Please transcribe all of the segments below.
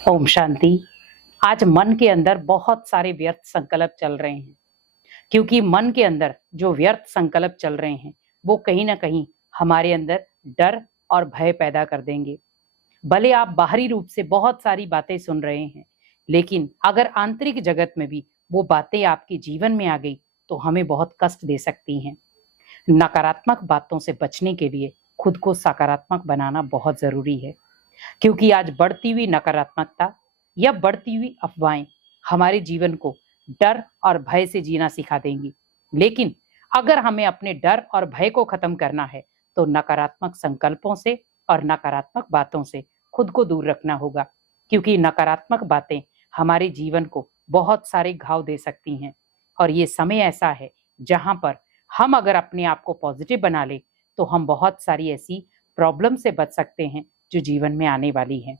ओम शांति। आज मन के अंदर बहुत सारे व्यर्थ संकल्प चल रहे हैं, क्योंकि मन के अंदर जो व्यर्थ संकल्प चल रहे हैं वो कहीं ना कहीं हमारे अंदर डर और भय पैदा कर देंगे। भले आप बाहरी रूप से बहुत सारी बातें सुन रहे हैं, लेकिन अगर आंतरिक जगत में भी वो बातें आपके जीवन में आ गई तो हमें बहुत कष्ट दे सकती हैं। नकारात्मक बातों से बचने के लिए खुद को सकारात्मक बनाना बहुत जरूरी है, क्योंकि आज बढ़ती हुई नकारात्मकता या बढ़ती हुई अफवाहें हमारे जीवन को डर और भय से जीना सिखा देंगी। लेकिन अगर हमें अपने डर और भय को खत्म करना है तो नकारात्मक संकल्पों से और नकारात्मक बातों से खुद को दूर रखना होगा, क्योंकि नकारात्मक बातें हमारे जीवन को बहुत सारे घाव दे सकती हैं। और ये समय ऐसा है जहां पर हम अगर अपने आप को पॉजिटिव बना ले तो हम बहुत सारी ऐसी प्रॉब्लम से बच सकते हैं जो जीवन में आने वाली है।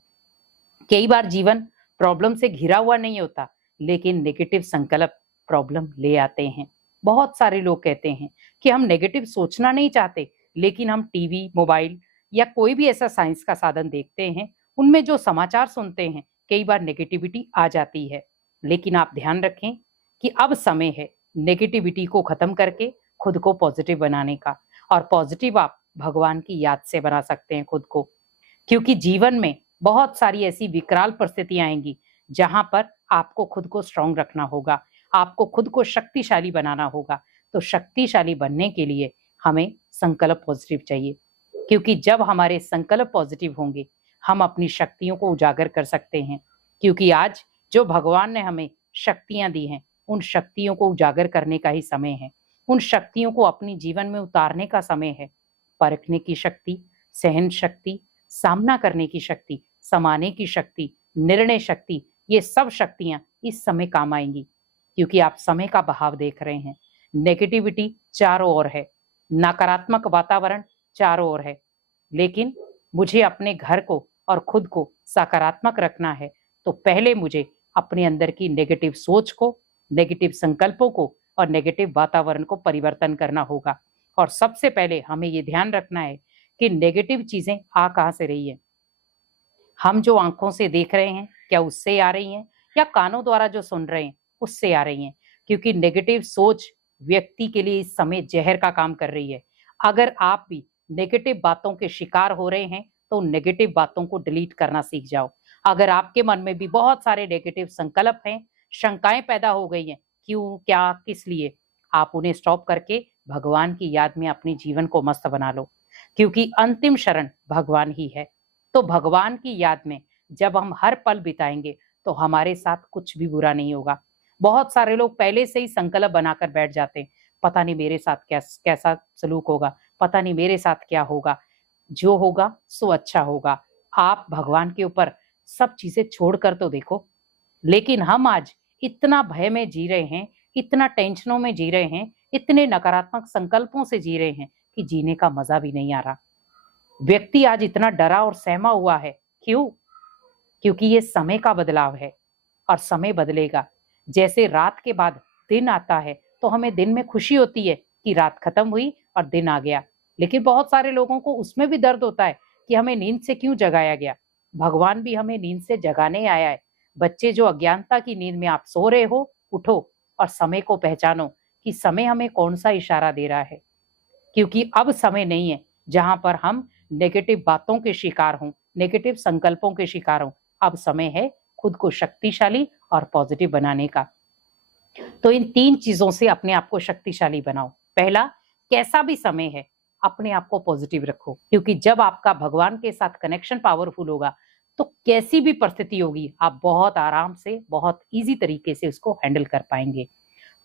कई बार जीवन प्रॉब्लम से घिरा हुआ नहीं होता, लेकिन नेगेटिव संकल्प प्रॉब्लम ले आते हैं। बहुत सारे लोग कहते हैं कि हम नेगेटिव सोचना नहीं चाहते, लेकिन हम टीवी, मोबाइल या कोई भी ऐसा साइंस का साधन देखते हैं, उनमें जो समाचार सुनते हैं, कई बार नेगेटिविटी आ जाती है। लेकिन आप ध्यान रखें कि अब समय है नेगेटिविटी को खत्म करके खुद को पॉजिटिव बनाने का। और पॉजिटिव आप भगवान की याद से बना सकते हैं खुद को, क्योंकि जीवन में बहुत सारी ऐसी विकराल परिस्थितियां आएंगी जहां पर आपको खुद को स्ट्रांग रखना होगा, आपको खुद को शक्तिशाली बनाना होगा। तो शक्तिशाली बनने के लिए हमें संकल्प पॉजिटिव चाहिए, क्योंकि जब हमारे संकल्प पॉजिटिव होंगे हम अपनी शक्तियों को उजागर कर सकते हैं। क्योंकि आज जो भगवान ने हमें शक्तियां दी हैं, उन शक्तियों को उजागर करने का ही समय है। उन शक्तियों को अपनी जीवन में उतारने का समय है। परखने की शक्ति, सहन शक्ति, सामना करने की शक्ति, समाने की शक्ति, निर्णय शक्ति, ये सब शक्तियां इस समय काम आएंगी। क्योंकि आप समय का बहाव देख रहे हैं, नेगेटिविटी चारों ओर है, नकारात्मक वातावरण चारों ओर है। लेकिन मुझे अपने घर को और खुद को सकारात्मक रखना है, तो पहले मुझे अपने अंदर की नेगेटिव सोच को, नेगेटिव संकल्पों को और नेगेटिव वातावरण को परिवर्तन करना होगा। और सबसे पहले हमें ये ध्यान रखना है कि नेगेटिव चीजें आ कहां से रही है। हम जो आंखों से देख रहे हैं, क्या उससे आ रही हैं, या कानों द्वारा जो सुन रहे हैं उससे आ रही हैं। क्योंकि नेगेटिव सोच व्यक्ति के लिए इस समय जहर का काम कर रही है। अगर आप भी नेगेटिव बातों के शिकार हो रहे हैं तो नेगेटिव बातों को डिलीट करना सीख जाओ। अगर आपके मन में भी बहुत सारे नेगेटिव संकल्प हैं, शंकाएं पैदा हो गई हैं, क्यों, क्या, किस लिए, आप उन्हें स्टॉप करके भगवान की याद में अपने जीवन को मस्त बना लो, क्योंकि अंतिम शरण भगवान ही है। तो भगवान की याद में जब हम हर पल बिताएंगे तो हमारे साथ कुछ भी बुरा नहीं होगा। बहुत सारे लोग पहले से ही संकल्प बनाकर बैठ जाते हैं, पता नहीं मेरे साथ कैसा सलूक होगा, पता नहीं मेरे साथ क्या होगा। जो होगा सो अच्छा होगा। आप भगवान के ऊपर सब चीजें छोड़कर तो देखो। लेकिन हम आज इतना भय में जी रहे हैं, इतना टेंशनों में जी रहे हैं, इतने नकारात्मक संकल्पों से जी रहे हैं कि जीने का मजा भी नहीं आ रहा। व्यक्ति आज इतना डरा और सहमा हुआ है, क्यों? क्योंकि ये समय का बदलाव है और समय बदलेगा। जैसे रात के बाद दिन आता है तो हमें दिन में खुशी होती है कि रात खत्म हुई और दिन आ गया, लेकिन बहुत सारे लोगों को उसमें भी दर्द होता है कि हमें नींद से क्यों जगाया गया। भगवान भी हमें नींद से जगाने आया है। बच्चे जो अज्ञानता की नींद में आप सो रहे हो, उठो और समय को पहचानो कि समय हमें कौन सा इशारा दे रहा है। क्योंकि अब समय नहीं है जहां पर हम नेगेटिव बातों के शिकार हों, नेगेटिव संकल्पों के शिकार हों। अब समय है खुद को शक्तिशाली और पॉजिटिव बनाने का। तो इन तीन चीजों से अपने आप को शक्तिशाली बनाओ। पहला, कैसा भी समय है अपने आप को पॉजिटिव रखो, क्योंकि जब आपका भगवान के साथ कनेक्शन पावरफुल होगा तो कैसी भी परिस्थिति होगी आप बहुत आराम से, बहुत इजी तरीके से उसको हैंडल कर पाएंगे।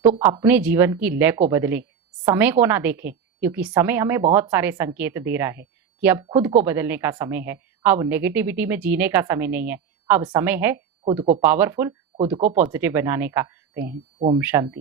तो अपने जीवन की लय को बदलें, समय को ना देखें, क्योंकि समय हमें बहुत सारे संकेत दे रहा है कि अब खुद को बदलने का समय है। अब नेगेटिविटी में जीने का समय नहीं है, अब समय है खुद को पावरफुल, खुद को पॉजिटिव बनाने का। ओम शांति।